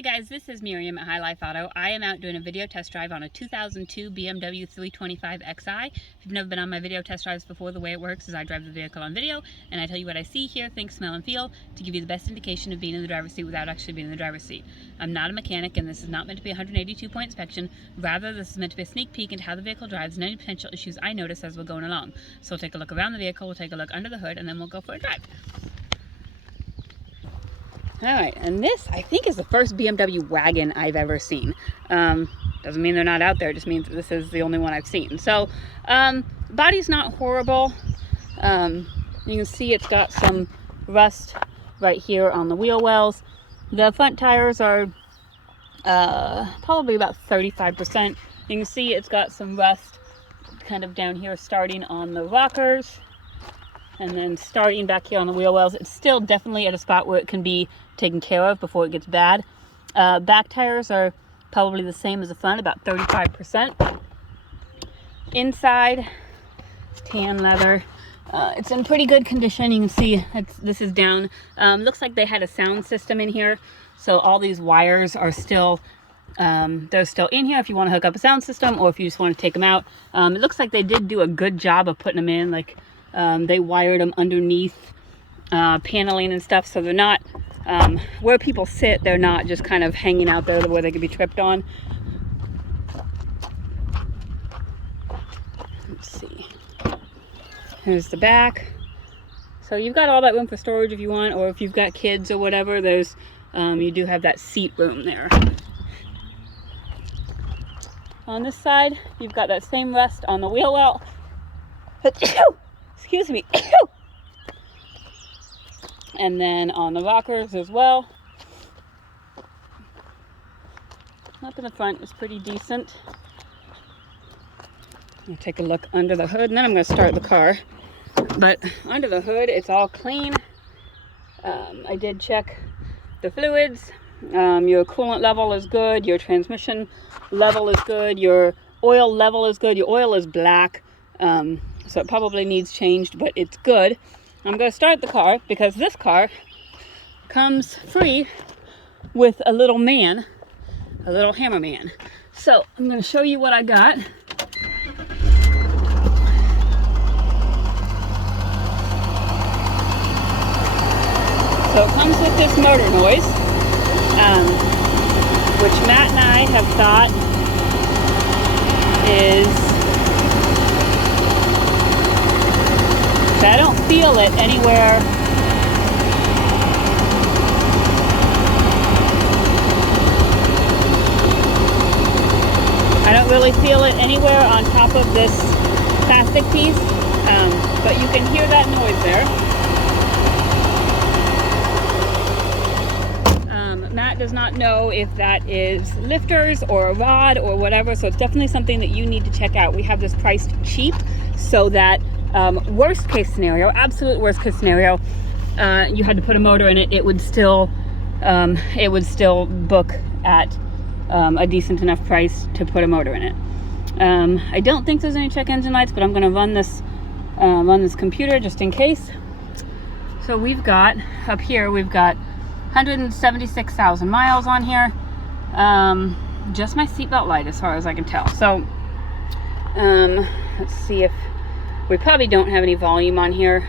Hey guys, this is Miriam at High Life Auto. I am out doing a video test drive on a 2002 BMW 325xi. If you've never been on my video test drives before, the way it works is I drive the vehicle on video and I tell you what I see, hear, think, smell, and feel to give you the best indication of being in the driver's seat without actually being in the driver's seat. I'm not a mechanic and this is not meant to be a 182-point inspection. Rather, this is meant to be a sneak peek into how the vehicle drives and any potential issues I notice as we're going along. So we'll take a look around the vehicle, we'll take a look under the hood, and then we'll go for a drive. All right, and this, I think, is the first BMW wagon I've ever seen. Doesn't mean they're not out there, it just means that this is the only one I've seen. So, body's not horrible. You can see it's got some rust right here on the wheel wells. The front tires are probably about 35%. You can see it's got some rust kind of down here starting on the rockers. And then starting back here on the wheel wells, it's still definitely at a spot where it can be taken care of before it gets bad. Back tires are probably the same as the front, about 35%. Inside, tan leather. It's in pretty good condition. You can see this is down. Looks like they had a sound system in here, so all these wires are still they're still in here if you want to hook up a sound system or if you just want to take them out. It looks like they did do a good job of putting them in. Like they wired them underneath paneling and stuff, so they're not where people sit. They're not just kind of hanging out there where they could be tripped on. Let's see. Here's the back. So you've got all that room for storage if you want, or if you've got kids or whatever. There's you do have that seat room there. On this side, you've got that same rust on the wheel well. Excuse me. And then on the rockers as well. Up in the front is pretty decent. I'll take a look under the hood and then I'm going to start the car. But under the hood, it's all clean. I did check the fluids. Your coolant level is good. Your transmission level is good. Your oil level is good. Your oil is black. So it probably needs changed, but it's good. I'm going to start the car because this car comes free with a little man, a little hammer man. So I'm going to show you what I got. So it comes with this motor noise, which Matt and I have thought is... I don't feel it anywhere. I don't really feel it anywhere on top of this plastic piece, but you can hear that noise there. Matt does not know if that is lifters or a rod or whatever, so it's definitely something that you need to check out. We have this priced cheap so that worst case scenario, absolute worst case scenario, you had to put a motor in it, it would still book at a decent enough price to put a motor in it. I don't think there's any check engine lights, but I'm going to run this computer just in case. So we've got up here, we've got 176,000 miles on here. Just my seatbelt light as far as I can tell. So let's see if we probably don't have any volume on here.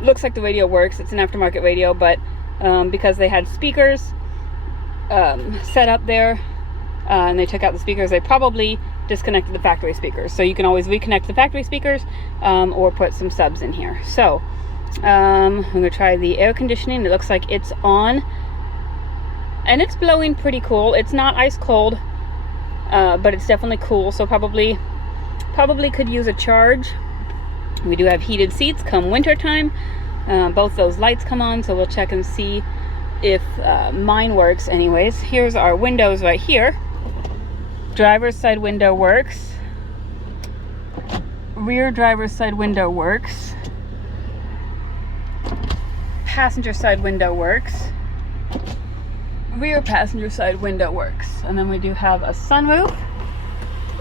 Looks like the radio works. It's an aftermarket radio, but because they had speakers set up there and they took out the speakers, they probably disconnected the factory speakers. So you can always reconnect the factory speakers or put some subs in here. So I'm going to try the air conditioning. It looks like it's on and it's blowing pretty cool. It's not ice cold, but it's definitely cool. So probably could use a charge. We do have heated seats come winter time. Both those lights come on, so we'll check and see if mine works anyways. Here's our windows right here. Driver's side window works. Rear driver's side window works. Passenger side window works. Rear passenger side window works. And then we do have a sunroof,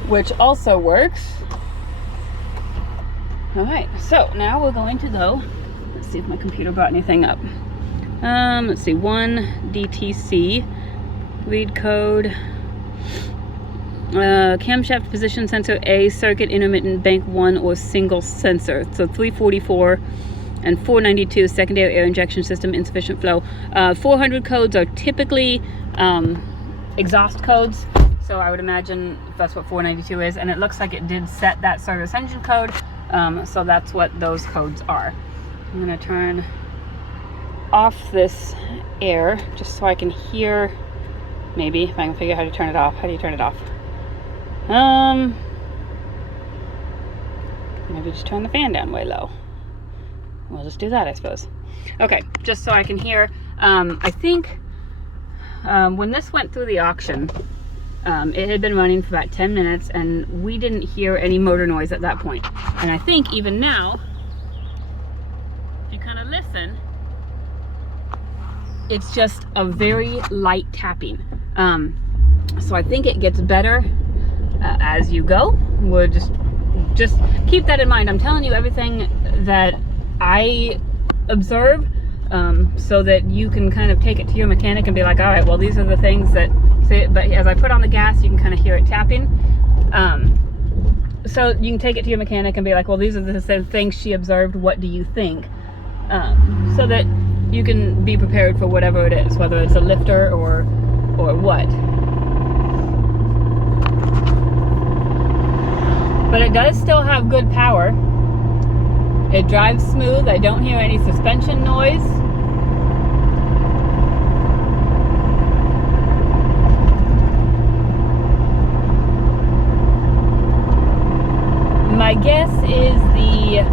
which also works. All right, so now we're going to go, let's see if my computer brought anything up. Let's see, 1 DTC Read code. Camshaft position sensor A, circuit intermittent bank 1 or single sensor. So 344 and 492 secondary air injection system insufficient flow. 400 codes are typically exhaust codes, so I would imagine that's what 492 is, and it looks like it did set that service engine code, so that's what those codes are. I'm gonna turn off this air just so I can hear, maybe if I can figure out how to turn it off. How do you turn it off? Maybe just turn the fan down way low. We'll just do that, I suppose. Okay, just so I can hear. I think when this went through the auction, it had been running for about 10 minutes and we didn't hear any motor noise at that point. And I think even now, if you kind of listen, it's just a very light tapping. So I think it gets better as you go. We'll just keep that in mind. I'm telling you everything that I observe, so that you can kind of take it to your mechanic and be like, all right, well, these are the things that say it. But as I put on the gas, you can kind of hear it tapping. So you can take it to your mechanic and be like, well, these are the things she observed. What do you think? So that you can be prepared for whatever it is, whether it's a lifter or what. But it does still have good power. It drives smooth. I don't hear any suspension noise. My guess is the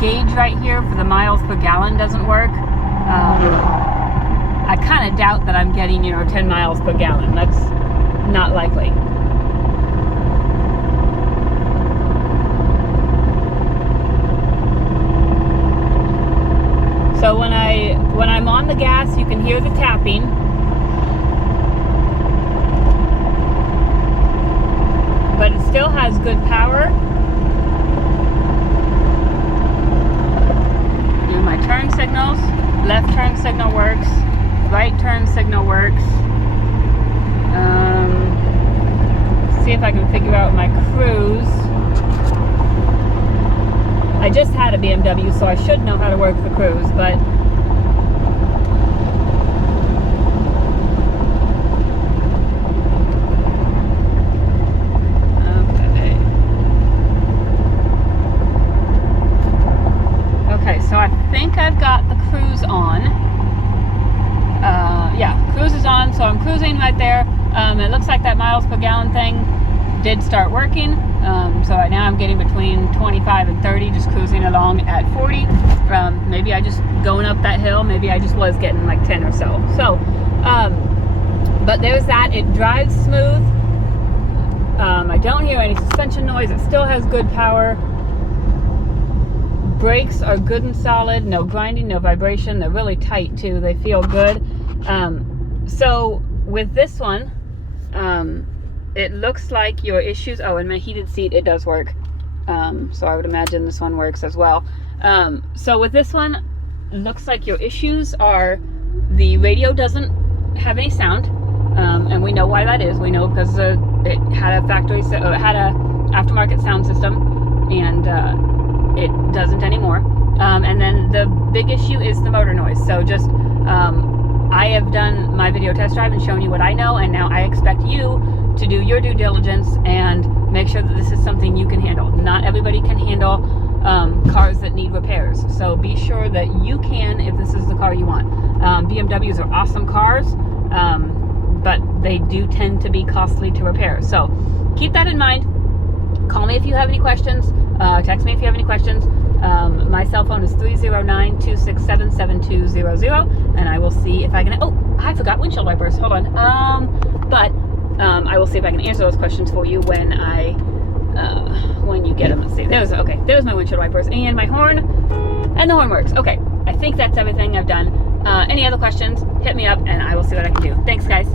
gauge right here for the miles per gallon doesn't work. I kind of doubt that I'm getting, 10 miles per gallon. That's not likely. So when I'm on the gas, you can hear the tapping. But it still has good power. And my turn signals, left turn signal works, right turn signal works. See if I can figure out my cruise. I just had a BMW, so I should know how to work the cruise, but okay, so I think I've got the cruise on. Yeah, cruise is on, so I'm cruising right there. It looks like that miles per gallon thing did start working. So now I'm getting between 25 and 30, just cruising along at 40. Maybe I just going up that hill, maybe I just was getting like 10 or so. So, but there's that. It drives smooth. I don't hear any suspension noise. It still has good power. Brakes are good and solid. No grinding, no vibration. They're really tight too. They feel good. So with this one, it looks like your issues, oh, and my heated seat, it does work. So I would imagine this one works as well. So with this one, it looks like your issues are the radio doesn't have any sound. And we know why that is. We know because it had a factory, it had a aftermarket sound system, and it doesn't anymore. And then the big issue is the motor noise. So just, I have done my video test drive and shown you what I know, and now I expect you to do your due diligence and make sure that this is something you can handle. Not everybody can handle cars that need repairs, so be sure that you can if this is the car you want. BMWs are awesome cars, but they do tend to be costly to repair, so keep that in mind. Call me if you have any questions, text me if you have any questions. My cell phone is 309-267-7200, and I will see if I can, oh, I forgot windshield wipers, hold on. I will see if I can answer those questions for you when you get them. Let's see, there's my windshield wipers and my horn, and the horn works. Okay, I think that's everything I've done. Any other questions, hit me up and I will see what I can do. Thanks, guys.